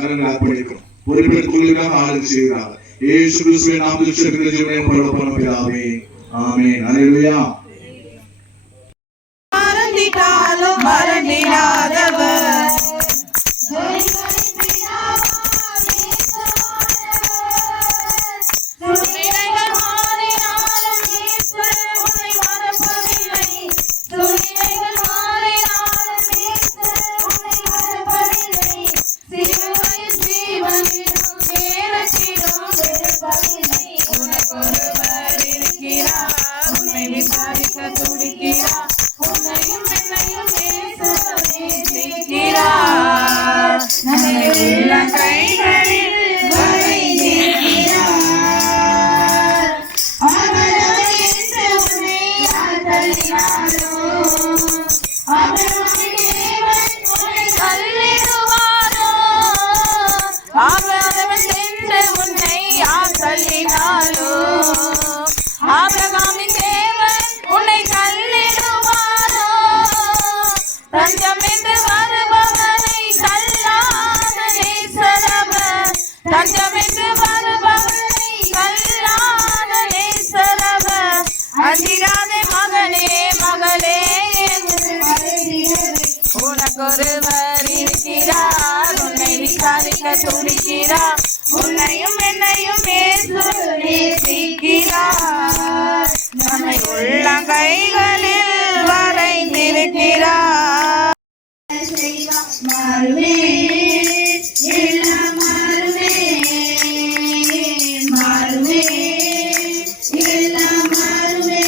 கரங்களை அர்ப்பணிக்கிறோம். பொறுப்பெடுத்துக் கொள்ளுகிறாங்க, ஆளுகை செய்கிறாங்க. இயேசு கிறிஸ்துவின் நாமத்தில் ஜெபிக்கிற ஜீவனை பரலோக பிதாவே, ஆமென். அல்லேலூயா. மறந்திட்டாலும் மறந்திடாதவர், ஆபிரகாமின் தேவன் உன்னை தள்ளிடுவாரோ, தஞ்சமென்று வருபவனை தள்ளாத நேசரவர், தஞ்சமென்று வருபவனை தள்ளாத நேசரவர். அஞ்சிடாதே மகனே மகளே, உனக்கொருவர் இருக்கிறார், உன்னை விசாரிக்க துடிக்கிறார், உன்னையும் என்னையும் நேசிக்கிறார், நம்மை உள்ளங்கைகளில் வரைந்திருக்கிறார். மாறுவே எல்லாம் மாறுவே, மாறுவே எல்லாம் மாறுவே,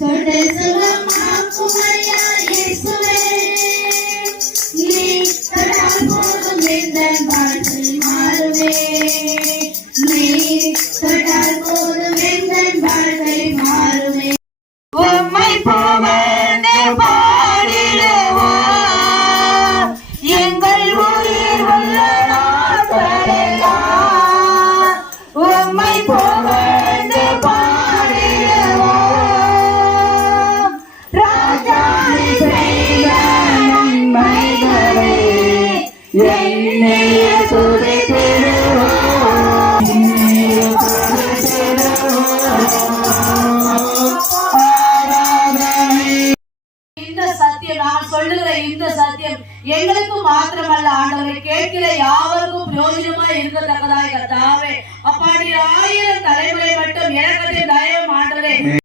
தொட்டு சுகமாக்குமையா இயேசுவே, நீ தொட்டால் போதும் இந்த வாழ்க்கை மாறுவே, நீ தொட்டால் போதும் இந்த வாழ்க்கை மாறுவே. உம்மை புகழ்ந்து பாடிடுவோம் எங்கள் உயிர் உள்ள நாட்களெல்லாம், உம்மை புகழ்ந்து பாடிடுவோம் ராஜாவை செய்த நன்மைகளை என்னைய துதித்திடுவோம், என்னைய நான் சொல்லுகிற இந்த சத்தியம் எங்களுக்கு மாத்திரமல்ல ஆண்டவரை, கேட்கிற யாவருக்கும் பிரயோஜனமா இருக்கத்தக்கதாய் கர்த்தாவே. அப்பா, நீர் 1000 தலைமுறை மட்டும் இறக்கத்தின் தயவு ஆண்டவரே